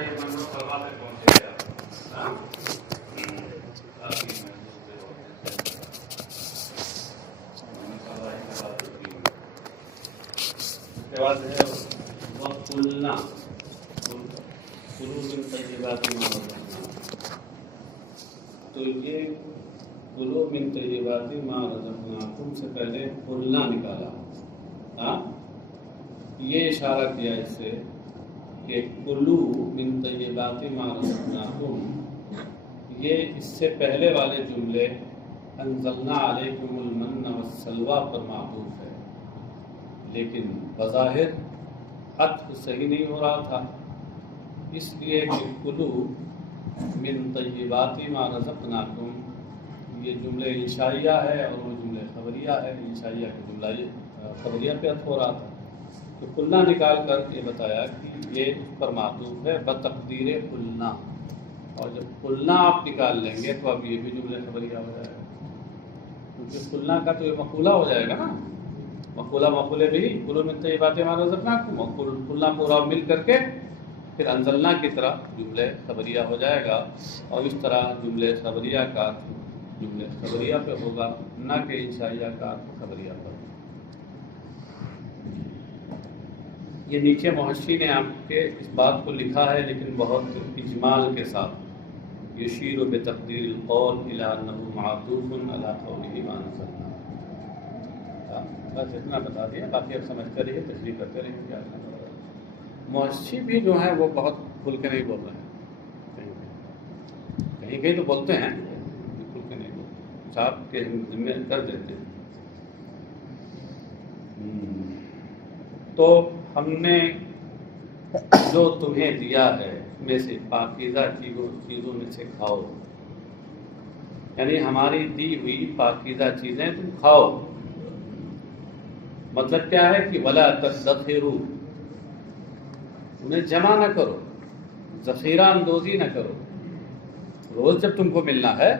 یہ منو سلوا تک پہنچے گا. اس کے بعد ہے وَقُلْنَا کُلُوا مِن طَیِّبَاتِ مَا رَزَقْنَاکُم. تو یہ کُلُوا مِن طَیِّبَاتِ مَا رَزَقْنَاکُم سے پہلے قُلْنَا نکالا. یہ اشارہ کیا اس سے کہ کُلُوا مِن طَیِّبَاتِ مَا رَزَقْنَاکُم، یہ اس سے پہلے والے جملے انزلنا علیکم المن والسلویٰ پر معطوف ہے، لیکن بظاہر عطف صحیح نہیں ہو رہا تھا، اس لیے کہ کُلُوا من طیبات ما رزقناکم یہ جملے انشائیہ ہے اور وہ جملے خبریہ ہے. انشائیہ کا جملہ یہ خبریہ پہ عطف ہو رہا تھا، تو قلنا نکال کر یہ بتایا کہ یہ اس پر معطوف ہے بتقدیر قلنا. اور جب قلنا آپ نکال لیں گے تو اب یہ بھی جملے خبریہ ہو جائے گا، کیونکہ قلنا کا تو یہ مقولہ ہو جائے گا نا، مقولے بھی کُلُوا مِن طَیِّبَاتِ مَا رَزَقْنَاکُم، اور قلنا پورا مل کر کے پھر انزلنا کی طرح جملے خبریہ ہو جائے گا. اور اس طرح جملے خبریہ کا جملے خبریہ پہ ہوگا، نہ کہ انشائیہ کا خبریہ پر. یہ نیچے محشی نے آپ کے اس بات کو لکھا ہے لیکن بہت اجمال کے ساتھ. یشیر بتقدیر القول الی انہ معطوف علی قولہ ما نزلنا. بس اتنا بتا دیا، باقی اب سمجھتے رہیے، تشریح کرتے رہیے. کیا محشی بھی جو ہیں وہ بہت کھل کے نہیں بول رہے ہیں، کہیں کہیں تو بولتے ہیں، کھل کے نہیں بولتے، صاحب کے ذمہ کر دیتے ہیں. تو ہم نے جو تمہیں دیا ہے میں سے پاکیزہ چیزوں میں سے کھاؤ، یعنی ہماری دی ہوئی پاکیزہ چیزیں تم کھاؤ. مطلب کیا ہے کہ ولا تدخروا، انہیں جمع نہ کرو، ذخیرہ اندوزی نہ کرو. روز جب تم کو ملنا ہے،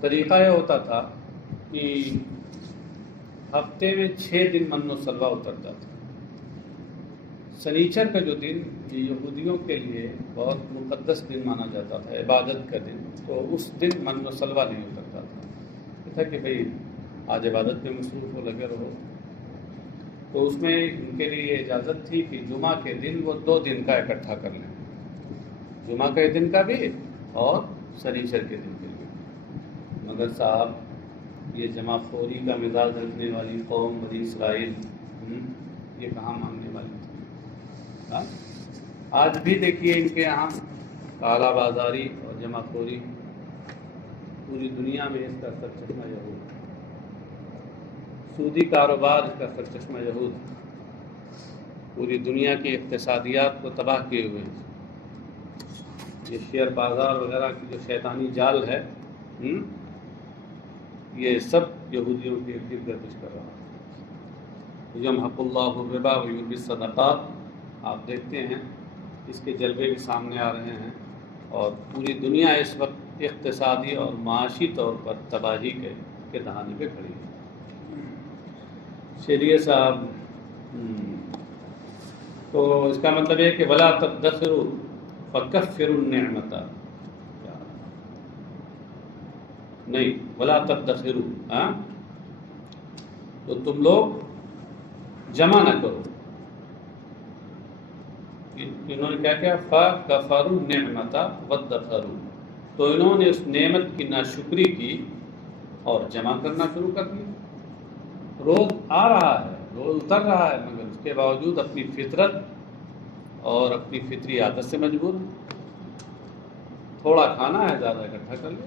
طریقہ یہ ہوتا تھا کہ ہفتے میں 6 دن من و سلوہ اترتا تھا. سنیچر کا جو دن یہ یہودیوں کے لیے بہت مقدس دن مانا جاتا تھا، عبادت کا دن، تو اس دن من و سلوہ نہیں اترتا تھا. یہ تھا کہ بھئی آج عبادت میں مصروف ہو، لگے رہو. تو اس میں ان کے لیے اجازت تھی کہ جمعہ کے دن وہ 2 دن کا اکٹھا کر لیں، جمعہ کے دن کا بھی اور سنیچر کے دن کے بھی. مگر صاحب یہ جمع خوری کا مزاج رکھنے والی قوم بنی اسرائیل یہ کہاں ماننے والی تھی. آج بھی دیکھیے ان کے یہاں کالا بازاری اور جمع خوری پوری دنیا میں اس کا سرچشمہ یہود، سودی کاروبار اس کا سرچشمہ یہود، پوری دنیا کی اقتصادیات کو تباہ کیے ہوئے. یہ شیئر بازار وغیرہ کی جو شیطانی جال ہے، یہ سب یہودیوں کے ارد گردش کر رہا ہے. یمحق اللہ الربا ویربی الصدقات، آپ دیکھتے ہیں اس کے جلوے بھی سامنے آ رہے ہیں، اور پوری دنیا اس وقت اقتصادی اور معاشی طور پر تباہی کے دہانے پہ کھڑی ہے. چلیے صاحب، تو اس کا مطلب ہے کہ ولا تدخروا فکفروا النعمت، نہیں ولا تدخروا، تو تم لوگ جمع نہ کرو. انہوں نے کیا کیا؟ فکفروا النعمت وادخروا، تو انہوں نے اس نعمت کی ناشکری کی اور جمع کرنا شروع کر دیا. روز آ رہا ہے، روز اتر رہا ہے، مگر اس کے باوجود اپنی فطرت اور اپنی فطری عادت سے مجبور ہے. تھوڑا کھانا ہے، زیادہ اکٹھا کر لے.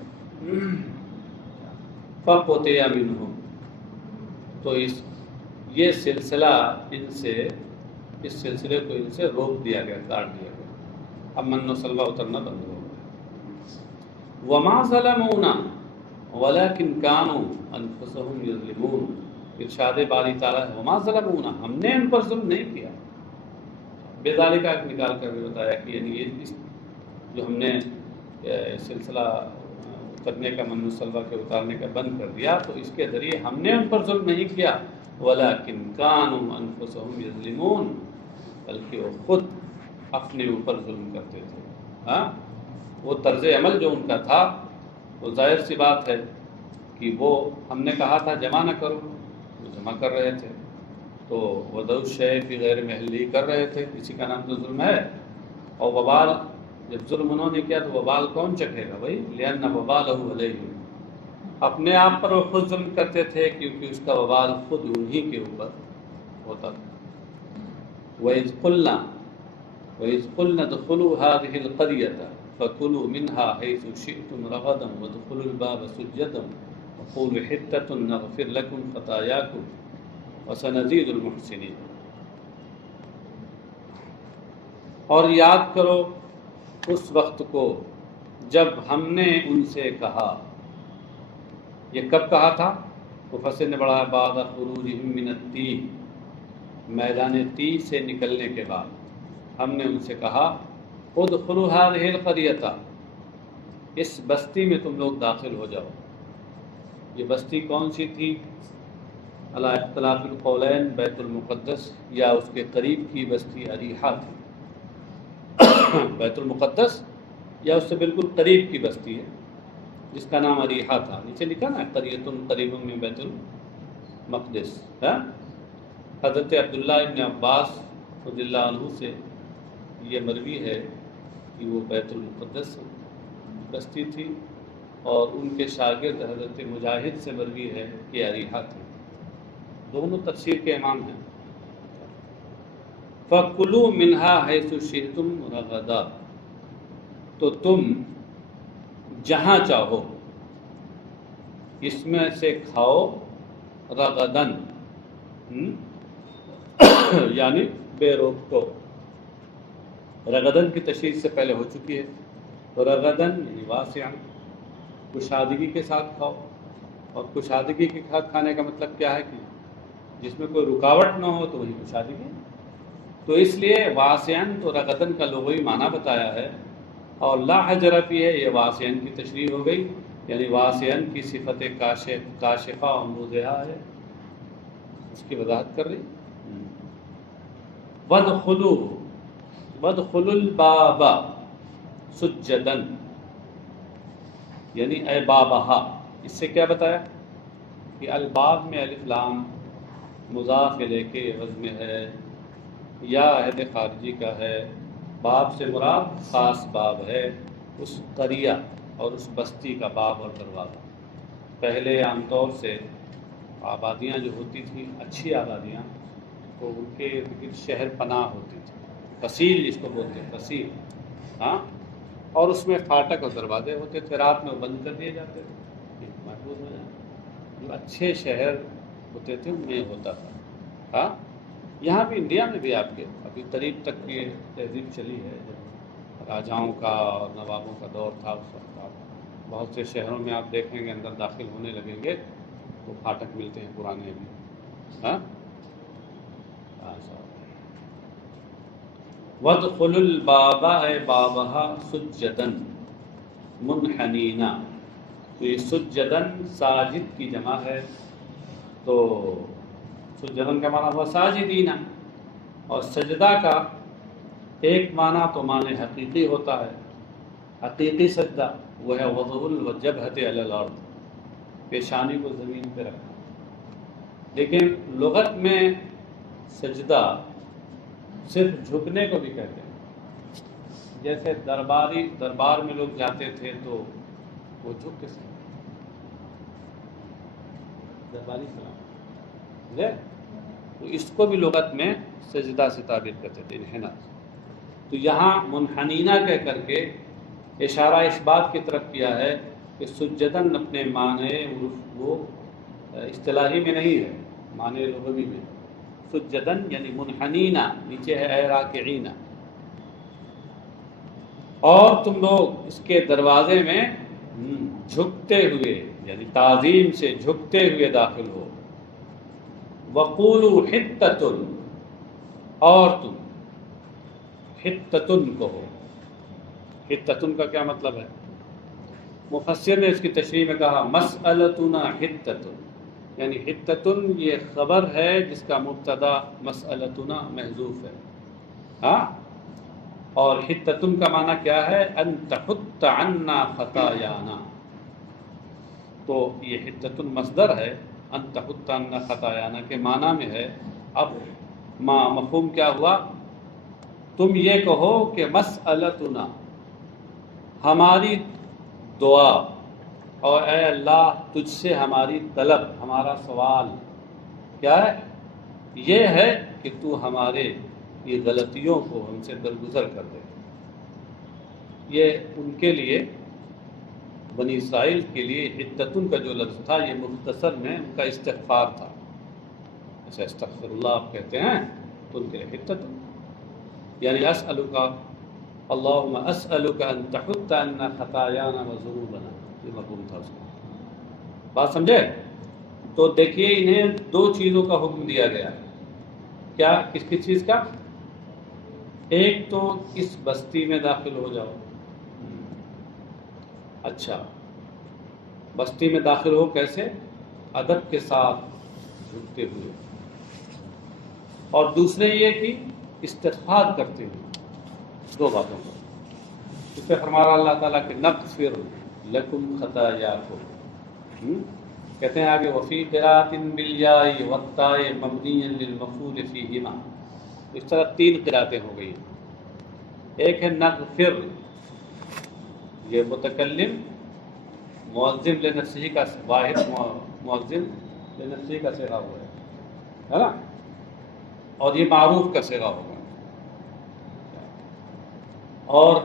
فَقُطِعَ مِنْهُمْ، تو یہ سلسلہ اس سلسلے کو ان سے روک دیا گیا، کاٹ دیا گیا. اب من و سلوہ اترنا بند ہو گیا. وَمَا ظَلَمُونَا وَلَكِنْ كَانُوا أَنفُسَهُمْ يَظْلِمُونَ. ارشاد باری تعالیٰ ہے وما ظلمونا، ہم نے ان پر ظلم نہیں کیا. بذالک نکال کر بھی بتایا کہ یعنی یہ جو ہم نے سلسلہ اترنے کا من سلوہ کے اتارنے کا بند کر دیا، تو اس کے ذریعے ہم نے ان پر ظلم نہیں کیا. ولیکن کانوا انفسهم یظلمون، بلکہ وہ خود اپنے اوپر ظلم کرتے تھے. ہاں وہ طرز عمل جو ان کا تھا وہ ظاہر سی بات ہے کہ وہ ہم نے کہا تھا جمع نہ کرو، وہ جمع کر رہے تھے. تو وضع الشیء فی غیر محلہ کر رہے تھے، اسی کا نام تو ظلم ہے. اور وبال، جب ظلم انہوں نے کیا تو وبال کون چکھے گا بھائی؟ لأن وبالہ علیہم، اپنے آپ پر وہ خود ظلم کرتے تھے کیونکہ اس کا وبال خود انہی کے اوپر ہوتا تھا. وَإِذْ قُلْنَا ادْخُلُوا هَٰذِهِ الْقَرْيَةَ فَكُلُوا مِنْهَا حَيْثُ شِئْتُمْ رَغَدًا وَادْخُلُوا الْبَابَ سُجَّدًا وَقُولُوا حِطَّةٌ نَغْفِرْ لَكُمْ خَطَايَاكُمْ وَسَنَزِيدُ الْمُحْسِنِينَ. اور یاد کرو اس وقت کو جب ہم نے ان سے کہا. یہ کب کہا تھا؟ مفسر نے بڑھایا بعد خروجہم من التیہ، میدان تیہ سے نکلنے کے بعد ہم نے ان سے کہا ادخلوا هذه القرية، اس بستی میں تم لوگ داخل ہو جاؤ. یہ بستی کون سی تھی؟ علی اختلاف القولین بیت المقدس یا اس کے قریب کی بستی اریحہ تھی. بیت المقدس یا اس سے بالکل قریب کی بستی ہے جس کا نام اریحہ تھا. نیچے لکھا نا قریۃ قریب من بیت المقدس. حضرت عبداللہ ابن عباس رضی اللہ عنہ سے یہ مروی ہے کہ وہ بیت المقدس بستی تھی، اور ان کے شاگرد حضرت مجاہد سے مروی ہے کہ اریحہ تھی. دونوں تفسیر کے امام ہیں. فَكُلُوا مِنْهَا حَيْثُ شِئْتُمْ رَغَدًا، تو تم جہاں چاہو اس میں سے کھاؤ رغدن، یعنی بے روک ٹوک. رغدن کی تشریح سے پہلے ہو چکی ہے. تو رغدن یعنی واسعاً، کشادگی کے ساتھ کھاؤ. اور کشادگی کے ساتھ کھانے کا مطلب کیا ہے کہ جس میں کوئی رکاوٹ نہ ہو تو وہی کشادگی. تو اس لیے واسعاً تو رغدن کا لغوی معنی بتایا ہے، اور لا حجر فیہ یہ واسعاً کی تشریح ہو گئی، یعنی واسعاً کی صفت کاشفہ و موضحہ ہے، اس کی وضاحت کر رہی. وَادْخُلُوا الْبَابَ سُجَّدًا، یعنی اے بابہا. اس سے کیا بتایا کہ الباب میں الف لام مضاف الیہ کے عوض میں ہے یا عہد خارجی کا ہے. باب سے مراد خاص باب ہے، اس قریہ اور اس بستی کا باب اور دروازہ. پہلے عام طور سے آبادیاں جو ہوتی تھیں، اچھی آبادیاں، تو ان کے ارد گرد شہر پناہ ہوتی تھی، فصیل جس کو بولتے ہیں فصیل. ہاں، اور اس میں فاٹک اور دروازے ہوتے تھے، رات میں وہ بند کر دیے جاتے تھے محفوظ ہو جائیں. جو اچھے شہر ہوتے تھے ان میں ہوتا تھا. ہاں، یہاں بھی انڈیا میں بھی آپ کے ابھی قریب تک یہ تہذیب چلی ہے. جب راجاؤں کا اور نوابوں کا دور تھا اس وقت آپ بہت سے شہروں میں آپ دیکھیں گے اندر داخل ہونے لگیں گے تو پھاٹک ملتے ہیں پرانے بھی. ہاں، وَادْخُلُوا الْبَابَ اے بابہا سُجَّدًا مُنْحَنِينَ. تو یہ سجدن ساجد کی جمع ہے، تو سجدن کا معنی ہوا ساجدین، اور سجدہ کا ایک معنی تو معنی حقیقی ہوتا ہے. حقیقی سجدہ وہ ہے وضع الجبہۃ علی الارض، پیشانی کو زمین پہ رکھنا. لیکن لغت میں سجدہ صرف جھکنے کو بھی کہتے ہیں. جیسے دربار میں لوگ جاتے تھے تو وہ جھک کے درباری سلام، تو اس کو بھی لغت میں سجدہ سے تعبیر کرتے تھے، انحناء. تو یہاں منحنینہ کہہ کر کے اشارہ اس بات کی طرف کیا ہے کہ سجدن اپنے معنی وہ اصطلاحی میں نہیں ہے، معنی لغوی میں. سجدن یعنی منحنینہ، نیچے ہے اے راکعین. اور تم لوگ اس کے دروازے میں جھکتے ہوئے یعنی تعظیم سے جھکتے ہوئے داخل ہو. وقولوا حطۃ، اور تم حطۃ کہو. حطۃ کا کیا مطلب ہے؟ مفسر نے اس کی تشریح میں کہا مسألتنا حطۃ، یعنی حطۃ یہ خبر ہے جس کا مبتدا مسألتنا محذوف ہے. ہاں، اور حتتن کا معنی کیا ہے؟ ان تحط عنا خطایانا. تو یہ حتتن مصدر ہے، ان تحط عنا خطایانا کے معنی میں ہے. اب مفہوم کیا ہوا؟ تم یہ کہو کہ مسئلتنا، ہماری دعا، اور اے اللہ تجھ سے ہماری طلب، ہمارا سوال کیا ہے؟ یہ ہے کہ تو ہمارے یہ غلطیوں کو ہم سے درگزر کر دے. یہ ان کے لیے، بنی اسرائیل کے لیے حتتن کا جو لفظ تھا یہ مختصر میں ان کا استغفار تھا. ایسا استغفر اللہ آپ کہتے ہیں تو ان کے لیے حتتن، یعنی اسألک اللہم اسألک ان تحط عنا خطایانا وذنوبنا، یہ مفہوم تھا اس کا. بات سمجھے؟ تو دیکھیے انہیں دو چیزوں کا حکم دیا گیا. کیا؟ کس کس چیز کا؟ ایک تو اس بستی میں داخل ہو جاؤ. اچھا، بستی میں داخل ہو کیسے؟ ادب کے ساتھ جھکتے ہوئے، اور دوسرے یہ کہ استغفار کرتے ہوئے. دو باتوں کو اس پہ فرمایا اللہ تعالیٰ کہ نغفر لکم خطایاکم. کہتے ہیں آگے وفی قراءۃ بالیاء والتاء مبنی للمفعول فیہما. اس طرح تین قراءتیں ہو گئی. ایک ہے نغفر، یہ متکلم معظم لنفسہ کا واحد معظم لنفسہ کا صیغہ ہوا ہے نا، اور یہ معروف کا صیغہ ہوگا. اور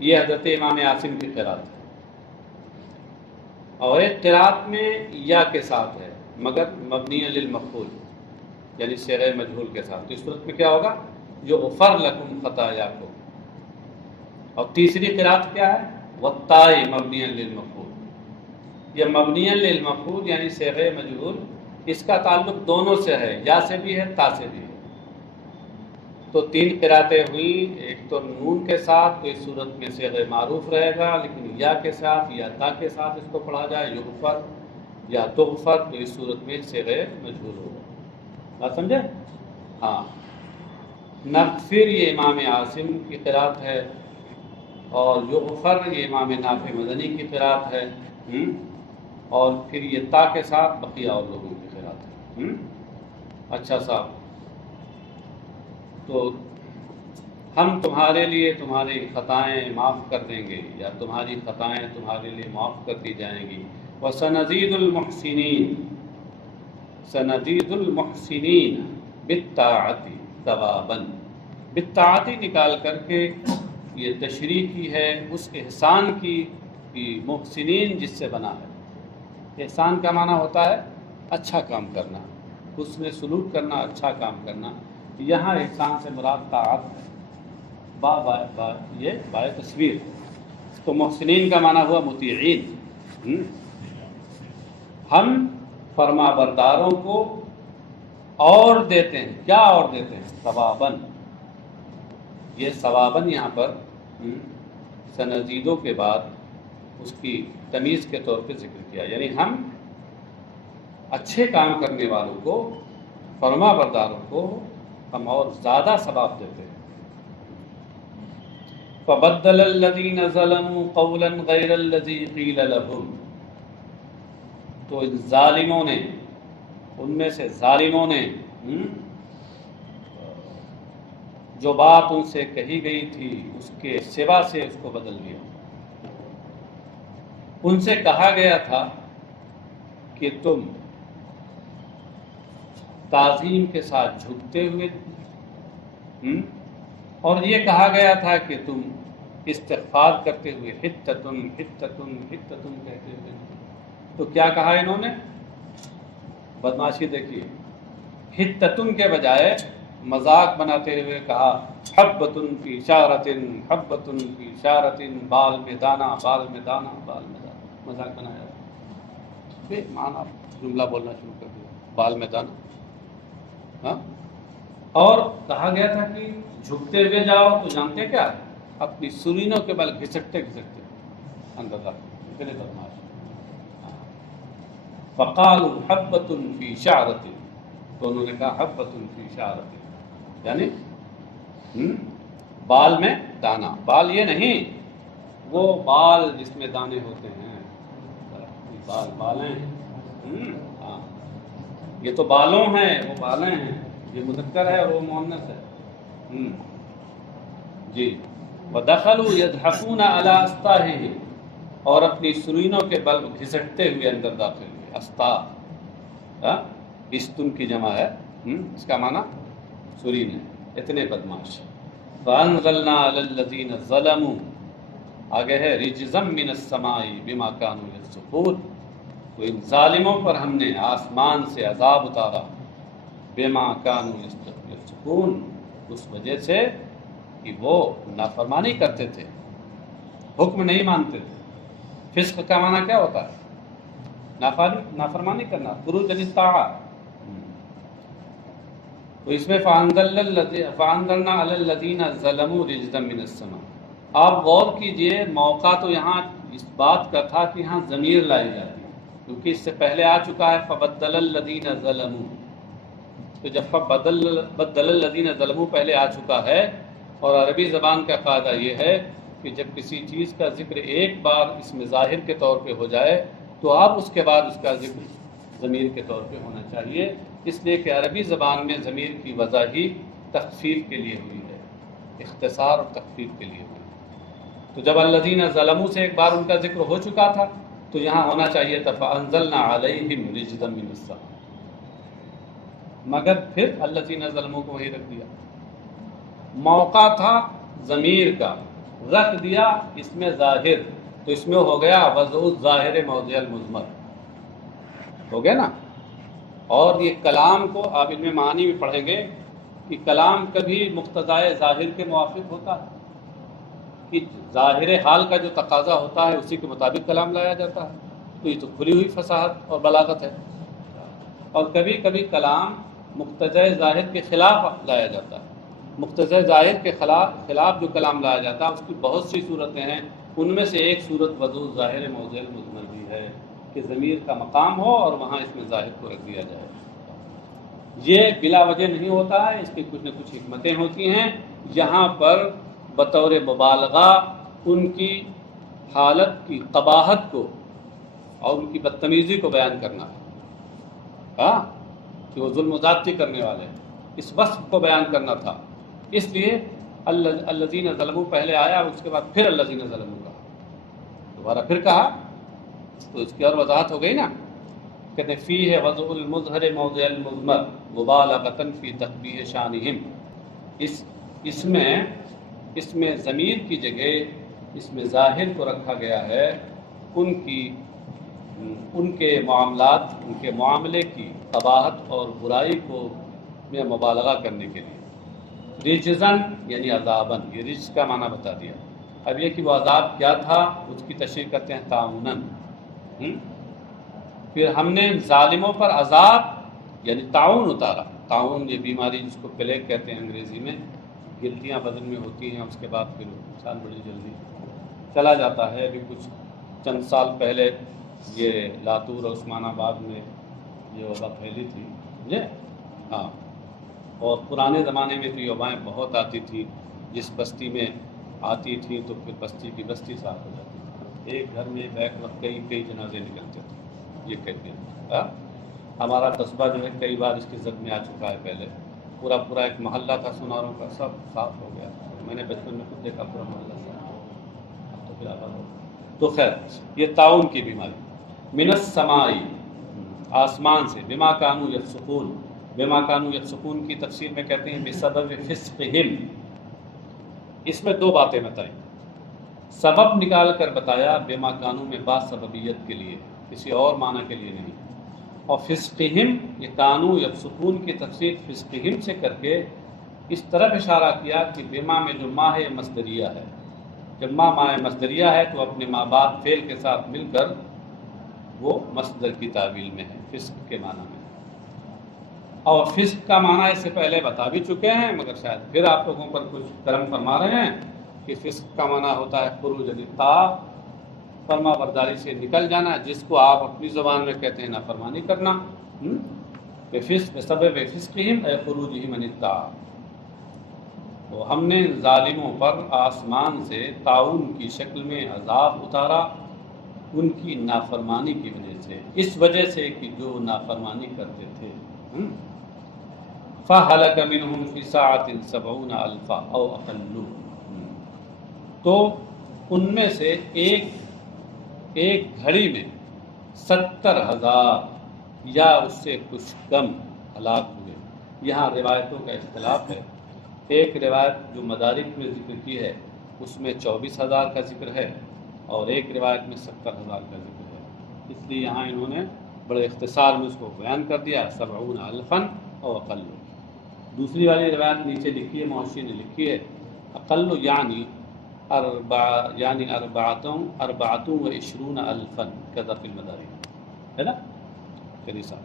یہ حضرت امام عاصم کی قرات ہے. اور ایک قرات میں یا کے ساتھ ہے مگر مبنی للمفعول، یعنی صیغہ مجہول کے ساتھ. تو اس صورت میں کیا ہوگا؟ یغفر لکم خطایاکم. اور تیسری قرات کیا ہے؟ والتاء مبنی للمفعول. یہ مبنی للمفعول یعنی صیغہ مجہول، اس کا تعلق دونوں سے ہے، یا سے بھی ہے تا سے بھی ہے. تو تین قراتیں ہوئیں. ایک تو نون کے ساتھ، تو اس صورت میں صیغہ معروف رہے گا، لیکن یا کے ساتھ یا تا کے ساتھ اس کو پڑھا جائے یغفر یا تغفر، تو اس صورت میں صیغہ مجہول ہوگا. بات سمجھے؟ ہاں. نغفر یہ امام عاصم کی قرات ہے، اور یغفر یہ امام نافع مدنی کی قرات ہے، اور پھر یہ تا کے ساتھ بقیہ اور لوگوں کی قرات ہے. اچھا صاحب، تو ہم تمہارے لیے تمہاری خطائیں معاف کر دیں گے، یا تمہاری خطائیں تمہارے لیے معاف کر دی جائیں گی. وَسَنَزِيدُ الْمُحْسِنِينَ، سَنَزِيدُ الْمُحْسِنِينَ بِالطَّاعَةِ ثَوَابًا. بالطاعتی نکال کر کے یہ تشریح کی ہے اس احسان کی کہ محسنین جس سے بنا ہے. احسان کا معنی ہوتا ہے اچھا کام کرنا، حسن سلوک کرنا، اچھا کام کرنا. یہاں احسان سے مراد طاعت ہے. یہ با تصویر. تو محسنین کا معنی ہوا مطیعین. ہم فرما برداروں کو اور دیتے ہیں. کیا اور دیتے ہیں؟ ثواباً. یہ ثواباً یہاں پر سنزیدوں کے بعد اس کی تمیز کے طور پہ ذکر کیا، یعنی ہم اچھے کام کرنے والوں کو، فرما برداروں کو ہم اور زیادہ ثواب دیتے ہیں. فَبَدَّلَ الَّذِينَ ظَلَمُوا قَوْلًا غَيْرَ الَّذِي قِيلَ لَهُمْ. تو ان ظالموں نے، ان میں سے ظالموں نے جو بات ان سے کہی گئی تھی اس کے سوا سے اس کو بدل دیا. ان سے کہا گیا تھا کہ تم تعظیم کے ساتھ جھکتے ہوئے، اور یہ کہا گیا تھا کہ تم استغفار کرتے ہوئے حتتن حتتن حتتن کہتے ہوئے. تو کیا کہا انہوں نے؟ بدماشی دیکھیے. حتتن کے بجائے مذاق بناتے ہوئے کہا حبتن فی شارتن حبتن فی شارتن، بال میں دانہ بال میں دانہ بال میں دانہ. مذاق بنایا. بے معنی جملہ بولنا شروع کر دیا، بال میں دانہ. ہاں. اور کہا گیا تھا کہ جھکتے ہوئے جاؤ، تو جانتے کیا؟ اپنی سرینوں کے بل گھسٹتے گھسٹتے اندر داخل. اتنے بدماش. فقالوا حبۃ فی شعرۃ، تو انہوں نے کہا حبۃ فی شعرۃ، یعنی بال میں دانا، بال یہ نہیں وہ بال جس میں دانے ہوتے ہیں، بالیں ہاں، یہ تو بالوں ہیں، وہ بالیں ہیں، یہ مذکر ہے اور وہ مؤنث ہے۔ جی وَدَخَلُوا يَضْحَكُونَ عَلَىٰ أَسْتَاحِهِمْ، اور اپنی سرینوں کے بل گھسٹتے ہوئے اندر داخل ہوئے۔ استا استن کی جمع ہے، اس کا معنی سرین ہے، اتنے بدماش۔ فَأَنزَلْنَا عَلَى الَّذِينَ ظَلَمُوا، آگے ہے رِجْزًا مِّنَ السَّمَاءِ بِمَا كَانُوا يَفْسُقُونَ، تو ان ظالموں پر ہم نے آسمان سے عذاب اتارا، بِمَا كَانُوا يَفْسُقُونَ، اس وجہ سے کہ وہ نافرمانی کرتے تھے، حکم نہیں مانتے تھے۔ فسق کا معنی کیا ہوتا ہے؟ نافرمانی کرنا، خروج عن الطاعات۔ تو اس میں فَأَنزَلْنَا عَلَى الَّذِينَ ظَلَمُوا رِجْزًا مِّنَ السَّمَاءِ، آپ غور کیجئے، موقع تو یہاں اس بات کا تھا کہ یہاں ضمیر لائی جاتی ہے، کیونکہ اس سے پہلے آ چکا ہے فَبَدَّلَ الَّذِينَ ظَلَمُوا، تو جب بَدَّلَ الَّذِينَ ظَلَمُوا پہلے آ چکا ہے، اور عربی زبان کا قاعدہ یہ ہے کہ جب کسی چیز کا ذکر ایک بار اس میں ظاہر کے طور پہ ہو جائے تو اب اس کے بعد اس کا ذکر ضمیر کے طور پہ ہونا چاہیے، اس لیے کہ عربی زبان میں ضمیر کی وضع ہی تخفیف کے لیے ہوئی ہے، اختصار اور تخفیف کے لیے ہوئی ہے۔ تو جب الذین ظلموا سے ایک بار ان کا ذکر ہو چکا تھا تو یہاں ہونا چاہیے تھا فَأَنزَلْنَا عَلَيْهِمْ رِجْزًا مِّنَ السَّمَاءِ، مگر پھر الذین ظلموا کو وہی رکھ دیا، موقع تھا ضمیر کا، رکھ دیا اس میں ظاہر، تو اس میں ہو گیا وضع الظاہر موضع المضمر، ہو گیا نا۔ اور یہ کلام کو آپ ان میں معنی بھی پڑھیں گے کہ کلام کبھی مقتضائے ظاہر کے موافق ہوتا ہے، کہ ظاہر حال کا جو تقاضا ہوتا ہے اسی کے مطابق کلام لایا جاتا ہے، تو یہ تو کھلی ہوئی فصاحت اور بلاغت ہے۔ اور کبھی کبھی کلام مقتضائے ظاہر کے خلاف لایا جاتا ہے، مقتضی ظاہر کے خلاف جو کلام لایا جاتا ہے اس کی بہت سی صورتیں ہیں، ان میں سے ایک صورت وضع ظاہر موضع المضمر بھی ہے کہ ضمیر کا مقام ہو اور وہاں اس میں ظاہر کو رکھ دیا جائے۔ یہ بلا وجہ نہیں ہوتا ہے، اس کی کچھ نہ کچھ حکمتیں ہوتی ہیں، یہاں پر بطور مبالغہ ان کی حالت کی قباحت کو اور ان کی بدتمیزی کو بیان کرنا ہے، کہ وہ ظلم و زیادتی کرنے والے ہیں، اس وصف کو بیان کرنا تھا، اس لیے الذین ظلموا پہلے آیا، اس کے بعد پھر الذین ظلموا کہا، دوبارہ پھر کہا، تو اس کی اور وضاحت ہو گئی نا۔ کہتے ہیں فیہ وضع المظہر موضع المضمر مبالغۃ فی تقبیح شانہم، اس میں ضمیر کی جگہ اس میں ظاہر کو رکھا گیا ہے ان کے معاملات، ان کے معاملے کی قباحت اور برائی کو میں مبالغہ کرنے کے لیے۔ رجزن یعنی عذابن، یہ رجز کا معنی بتا دیا۔ اب یہ کہ وہ عذاب کیا تھا اس کی تشریح کرتے ہیں تعاونن۔ پھر ہم نے ظالموں پر عذاب یعنی تعاون اتارا، تعاون یہ بیماری جس کو پلیگ کہتے ہیں انگریزی میں، گلٹیاں بدن میں ہوتی ہیں، اس کے بعد پھر انسان بڑی جلدی چلا جاتا ہے۔ ابھی کچھ چند سال پہلے یہ لاتور اور عثمان آباد میں یہ وبا پھیلی تھی، ہاں، اور پرانے زمانے میں تو یہ وبائیں بہت آتی تھی، جس بستی میں آتی تھی تو پھر بستی کی بستی صاف ہو جاتی تھی، ایک گھر میں بیک وقت کئی جنازے نکلتے تھے۔ یہ کہتے ہیں ہمارا قصبہ جو ہے کئی بار اس کی زد میں آ چکا ہے، پہلے پورا ایک محلہ تھا سناروں کا، سب صاف ہو گیا، میں نے بچپن میں خود دیکھا پورا محلہ صاف، اب تو پھر آباد ہو گیا۔ تو خیر یہ تعاون کی بیماری، من السماء آسمان سے، بما کانوا یفسقون، بما کانوا یفسقون کی تفسیر میں کہتے ہیں بسبب فسقہم۔ اس میں دو باتیں بتائیں، سبب نکال کر بتایا بما کانوا میں با سببیت کے لیے، کسی اور معنی کے لیے نہیں، اور فسقہم یہ کانوا یفسقون کی تفسیر فسقہم سے کر کے اس طرف اشارہ کیا کہ بما میں جو ما ہے مصدریہ ہے، جب ما مصدریہ ہے تو اپنے ما بعد فعل کے ساتھ مل کر وہ مصدر کی تعویل میں ہے، فسق کے معنی میں۔ اور فسق کا معنی اس سے پہلے بتا بھی چکے ہیں، مگر شاید پھر آپ لوگوں پر کچھ کرم فرما رہے ہیں کہ فسق کا معنی ہوتا ہے خروج عن الطاعہ، فرما برداری سے نکل جانا، جس کو آپ اپنی زبان میں کہتے ہیں نافرمانی کرنا۔ بسبب فسقہم اے خروجہم عن الطاعہ، تو ہم نے ظالموں پر آسمان سے طاعون کی شکل میں عذاب اتارا ان کی نافرمانی کی وجہ سے، اس وجہ سے کہ جو نافرمانی کرتے تھے۔ فَهَلَكَ مِنْهُمْ فِي سَاعَةٍ 70,000 أَوْ أَقَلُّ، تو ان میں سے ایک گھڑی میں 70,000 یا اس سے کچھ کم ہلاک ہوئے۔ یہاں روایتوں کا اختلاف ہے، ایک روایت جو مدارک میں ذکر کی ہے اس میں 24,000 کا ذکر ہے، اور ایک روایت میں 70,000 کا ذکر ہے، اس لیے یہاں انہوں نے بڑے اختصار میں اس کو بیان کر دیا 70,000 أو أقل۔ دوسری والی روایت نیچے لکھی ہے، معاشی نے لکھی ہے اقل یعنی 24,000 كذا في المدارك، ہے نا؟ چلیے صاحب،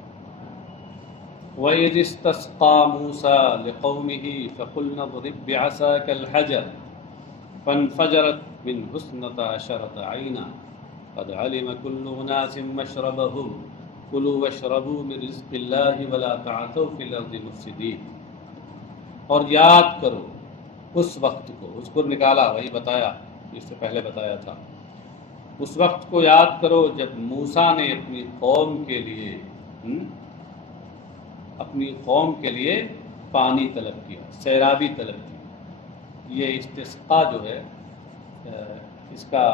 وَإِذِ اسْتَسْقَىٰ مُوسَىٰ لِقَوْمِهِ فَقُلْنَا اضْرِب بِّعَصَاكَ الْحَجَرَ فَانْفَجَرَتْ مِنْهُ 12 عَيْنًا قَدْ عَلِمَ كُلُّ أُنَاسٍ مَّشْرَبَهُمْ كُلُوا وَاشْرَبُوا مِن رِّزْقِ اللَّهِ وَلَا تَعْثَوْا فِي الْأَرْضِ مُفْسِدِينَ۔ اور یاد کرو اس وقت کو، اس کو نکالا، وہی بتایا اس سے پہلے بتایا تھا، اس وقت کو یاد کرو جب موسیٰ نے اپنی قوم کے لیے پانی طلب کیا، سیرابی طلب کی۔ یہ استسقاء جو ہے اس کا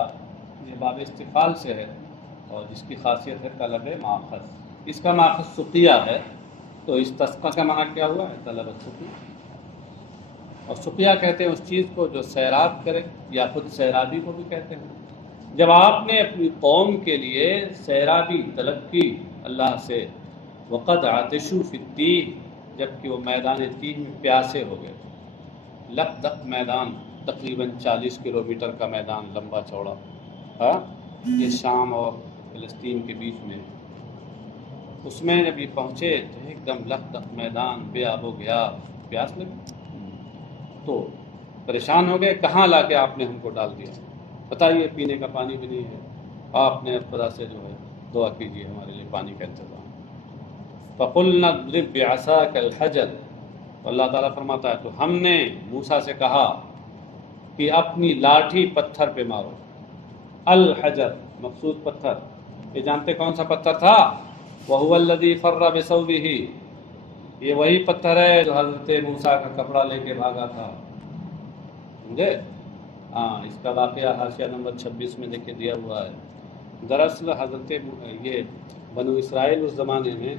یہ باب استفعال سے ہے، اور جس کی خاصیت ہے طلب ماخذ، اس کا ماخذ سقیہ ہے، تو استسقاء کا معنی کیا ہوا ہے؟ طلب سقیہ، اور سقیہ کہتے ہیں اس چیز کو جو سیراب کرے، یا خود سیرابی کو بھی کہتے ہیں۔ جب آپ نے اپنی قوم کے لیے سیرابی طلب کی اللہ سے، وقد عطشوا فی التیہ، جبکہ وہ میدان تیہ میں پیاسے ہو گئے تھے، لقدق میدان، تقریباً 40 کلومیٹر کا میدان، لمبا چوڑا، یہ شام اور فلسطین کے بیچ میں، اس میں جب یہ پہنچے تو ایک دم لقدق میدان، بے آب و گیا، پیاس لگی تو پریشان ہو گئے، کہاں لا کے آپ نے ہم کو ڈال دیا، بتائیے پینے کا پانی بھی نہیں ہے، آپ نے خدا سے جو ہے دعا کیجیے ہمارے لیے پانی کا انتظام۔ فَقُلْنَا اضْرِب بِّعَصَاكَ الْحَجَرَ، اللہ تعالیٰ فرماتا ہے تو ہم نے موسیٰ سے کہا کہ اپنی لاٹھی پتھر پہ مارو۔ الحجر مقصود پتھر، یہ جانتے کون سا پتھر تھا؟ وَهُوَ الَّذِي فَرَّ بِثَوْبِهِ، یہ وہی پتھر ہے جو حضرت موسیٰ کا کپڑا لے کے بھاگا تھا، سمجھے؟ ہاں، اس کا واقعہ حاشیہ نمبر 26 میں دیکھے دیا ہوا ہے۔ دراصل حضرت یہ بنو اسرائیل اس زمانے میں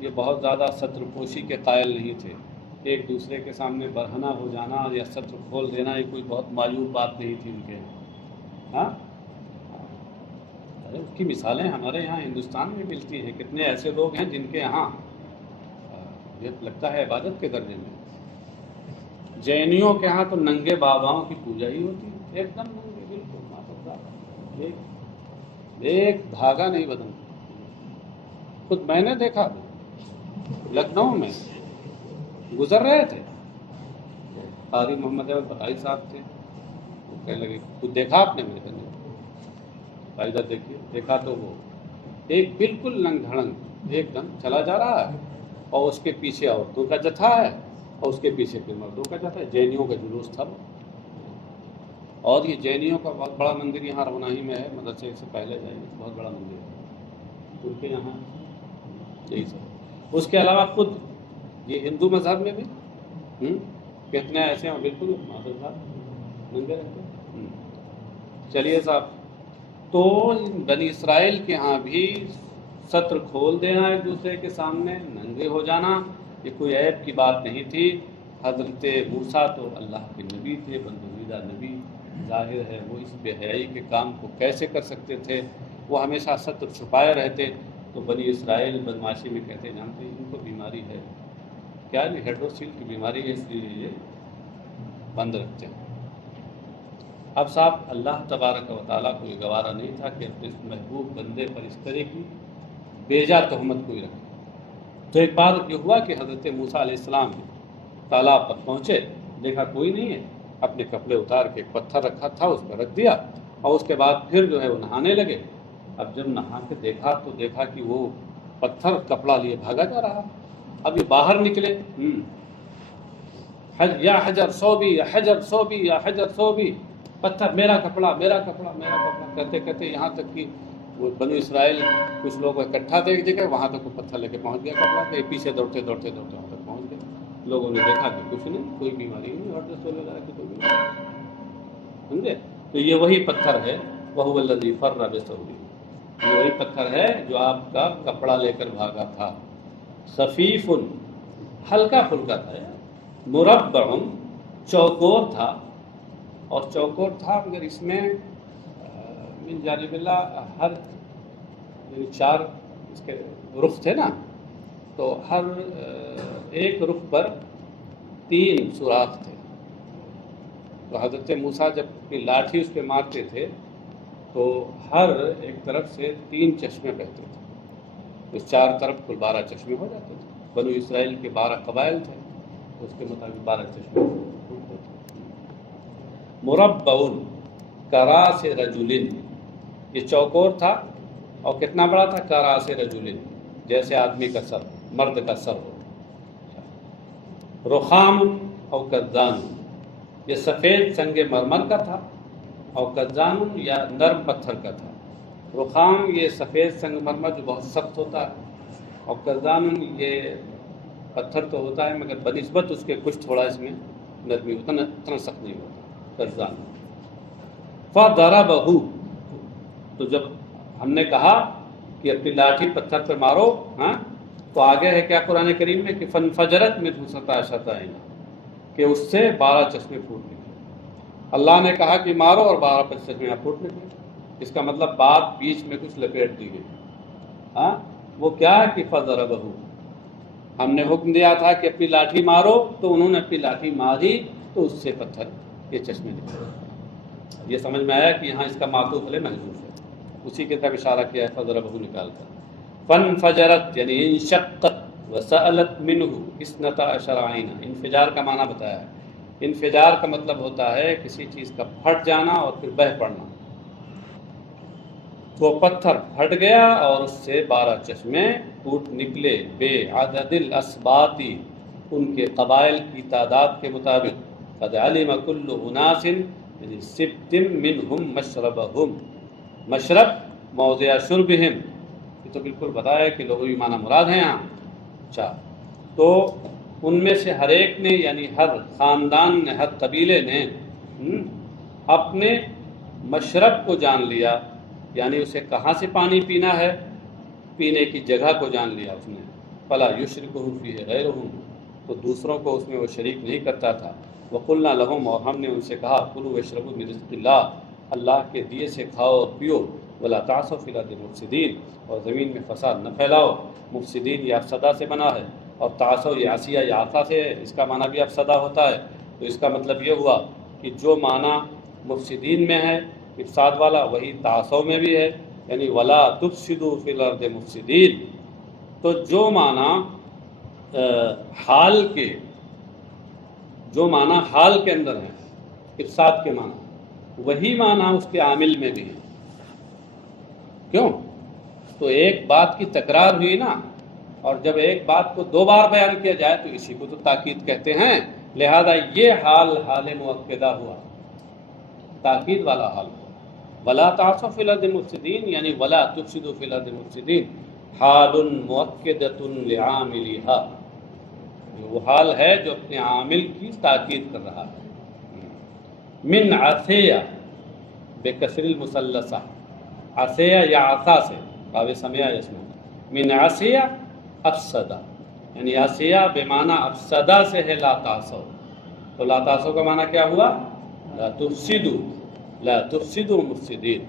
یہ بہت زیادہ ستر پوشی کے قائل نہیں تھے، ایک دوسرے کے سامنے برہنہ ہو جانا یا ستر کھول دینا یہ کوئی بہت معیوب بات نہیں تھی ان کے ہاں، اس کی مثالیں ہمارے یہاں ہندوستان میں ملتی ہیں، کتنے ایسے لوگ ہیں جن کے یہاں یہ لگتا ہے عبادت کے درجے میں۔ جینیوں کے ہاں تو ننگے باباؤں کی پوجا ہی ہوتی ہے، ایک دم ننگے، بالکل ماشاءاللہ، ایک دھاگا نہیں بدلتا۔ خود میں نے دیکھا، لکھنؤ میں گزر رہے تھے، قاری محمد احمد بقائی صاحب تھے، وہ کہنے لگے کچھ دیکھا آپ نے؟ میرے کہنے ادھر دیکھیے، دیکھا تو وہ ایک بالکل ننگ دھڑنگ ایک دم چلا جا رہا ہے، اور اس کے پیچھے عورتوں کا جتھا ہے، اور اس کے پیچھے پھر مردوں کا جتھا ہے، جینیوں کا جلوس تھا وہ۔ اور یہ جینیوں کا بہت بڑا مندر یہاں روناہی میں ہے، مدرسے سے پہلے جائیے، بہت بڑا مندر ہے ان کے یہاں، یہی سب۔ اس کے علاوہ خود یہ ہندو مذہب میں بھی کتنے ایسے ہیں بالکل ننگے رہتے ہیں۔ چلیے صاحب، تو بنی اسرائیل کے ہاں بھی ستر کھول دینا ایک دوسرے کے سامنے، ننگے ہو جانا، یہ کوئی عیب کی بات نہیں تھی۔ حضرت موسیٰ تو اللہ کے نبی تھے، بندگیدہ نبی، ظاہر ہے وہ اس بے حیائی کے کام کو کیسے کر سکتے تھے، وہ ہمیشہ ستر چھپائے رہتے۔ تو بنی اسرائیل بدماشی میں کہتے جانتے ہیں ان کو بیماری ہے کیا، یہ ہیڈروسیل کی بیماری ہے، اس لیے یہ بند رکھتے ہیں۔ اب صاحب اللہ تبارک و تعالیٰ کو یہ گوارا نہیں تھا کہ اپنے محبوب بندے پر اس طرح کی بیجا تہمت کوئی رکھے۔ تو ایک بار یہ ہوا کہ حضرت موسیٰ علیہ السلام تالاب پر پہنچے، دیکھا کوئی نہیں ہے، اپنے کپڑے اتار کے ایک پتھر رکھا تھا اس پر رکھ دیا، اور اس کے بعد پھر جو ہے وہ نہانے لگے۔ اب جب نہا کے دیکھا تو دیکھا کہ وہ پتھر کپڑا لیے بھاگا جا رہا۔ اب یہ باہر نکلے یا حجر صوبی یا حجر صوبی یا حجر صوبی، پتھر میرا کپڑا میرا کپڑا میرا کپڑا کرتے کرتے یہاں تک کہ وہ بنو اسرائیل کچھ لوگ اکٹھا تھے ایک جگہ، وہاں تک وہ پتھر لے کے پہنچ گیا کپڑا کے، پیچھے دوڑتے دوڑتے دوڑتے وہاں تک پہنچ گئے. لوگوں نے دیکھا کہ کچھ نہیں، کوئی بیماری نہیں، اور رسول وغیرہ کی کوئی بیماری نہیں. سمجھے؟ تو یہ وہی پتھر ہے، وَهُوَ الَّذِي فَرَّ بِثَوْبِهِ، یہ وہی پتھر ہے جو آپ کا کپڑا لے کر بھاگا تھا. خفیف، ہلکا پھلکا تھا، مربع، چوکور تھا، اور چوکور تھا مگر اس میں من جانب اللہ ہر یعنی 4 اس کے رخ تھے نا، تو ہر ایک رخ پر 3 سوراخ تھے. تو حضرت موسیٰ جب اپنی لاٹھی اس پہ مارتے تھے تو ہر ایک طرف سے 3 چشمے بہتے تھے، تو 4 طرف کل 12 چشمے ہو جاتے تھے. بنو اسرائیل کے 12 قبائل تھے، تو اس کے مطابق 12 چشمے ہوتے تھے. مربع کراس رجل، یہ چوکور تھا اور کتنا بڑا تھا؟ کراس رجل، جیسے آدمی کا سر، مرد کا سر ہو. رخام اور کذان، یہ سفید سنگ مرمر کا تھا، اور کذان یا نرم پتھر کا تھا. رخام یہ سفید سنگ مرمر جو بہت سخت ہوتا ہے، اور کذان یہ پتھر تو ہوتا ہے مگر بنسبت اس کے کچھ تھوڑا اس میں نرمی ہوتا، اتنا سخت نہیں ہوتا کذان. فَضَرَبَهُ، تو جب ہم نے کہا کہ اپنی لاٹھی پتھر پر مارو، ہاں، تو آگے ہے کیا قرآن کریم میں کہ فَانْفَجَرَتْ مِنْهُ 17 عَيْنٌ، کہ اس سے 12 چشمے پھوٹ نکلے. اللہ نے کہا کہ مارو اور 12 چشمے پھوٹ نکلے. اس کا مطلب بات بیچ میں کچھ لپیٹ دی گئی. ہاں، وہ کیا ہے کہ فَضَرَبَهُ، ہم نے حکم دیا تھا کہ اپنی لاٹھی مارو، تو انہوں نے اپنی لاٹھی ماری تو اس سے پتھر یہ چشمے نکلے. یہ سمجھ میں آیا کہ یہاں اس کا معطوف علیہ محذوف ہے، اسی کی طرف اشارہ کیا ہے فضربہ نکال کر. فانفجرت یعنی انشقت وسألت منہ 12 عینا، انفجار کا معنی بتایا ہے. انفجار کا مطلب ہوتا ہے کسی چیز کا پھٹ جانا اور پھر بہہ پڑنا. وہ پتھر پھٹ گیا اور اس سے 12 چشمے پھوٹ نکلے. بے عدد الاسباط، ان کے قبائل کی تعداد کے مطابق. قد علم کل اناس یعنی سبت منہم مشربہم، مشرب موضع شربہم، یہ تو بالکل بتایا کہ لغوی معنی مراد ہیں یہاں. اچھا، تو ان میں سے ہر ایک نے یعنی ہر خاندان نے، ہر قبیلے نے اپنے مشرب کو جان لیا، یعنی اسے کہاں سے پانی پینا ہے، پینے کی جگہ کو جان لیا اس نے. فلا یشرکہ فیہ غیرہم، تو دوسروں کو اس میں وہ شریک نہیں کرتا تھا. وقلنا لہم، اور ہم نے ان سے کہا کلوا واشربوا من رزق اللہ، اللہ کے دیے سے کھاؤ اور پیو. ولا تعثوا فی الارض مفسدین، اور زمین میں فساد نہ پھیلاؤ. مفسدین یہ افسدہ سے بنا ہے، اور تعثوا یہ عصیہ یا عصا سے ہے، اس کا معنی بھی افسدہ ہوتا ہے. تو اس کا مطلب یہ ہوا کہ جو معنی مفسدین میں ہے افساد والا، وہی تعثوا میں بھی ہے، یعنی ولا تفسدوا فی الارض مفسدین. تو جو معنی حال کے، جو معنی حال کے اندر ہے افساد کے معنی، وہی معنی اس کے عامل میں بھی ہے. کیوں؟ تو ایک بات کی تکرار ہوئی نا، اور جب ایک بات کو 2 بار بیان کیا جائے تو اسی کو تو تاکید کہتے ہیں. لہذا یہ حال حال مؤکدہ ہوا، تاکید والا حال ہوا. ولا تعثوا فی الارض مفسدین یعنی ولا تفسدوا فی الارض مفسدین، حال مؤکدۃ لعاملها، وہ حال ہے جو اپنے عامل کی تاکید کر رہا ہے. من عصیہ بکسر المثلثہ، عصیہ یا عصا سے، باب سمیہ اس میں. من عصیہ افسدہ، یعنی عصیہ بمعنی افسدہ سے ہے لا تعصوا. تو لا تعصوا کا معنی کیا ہوا؟ لا تفسدوا، لا تفسدوا مفسدین.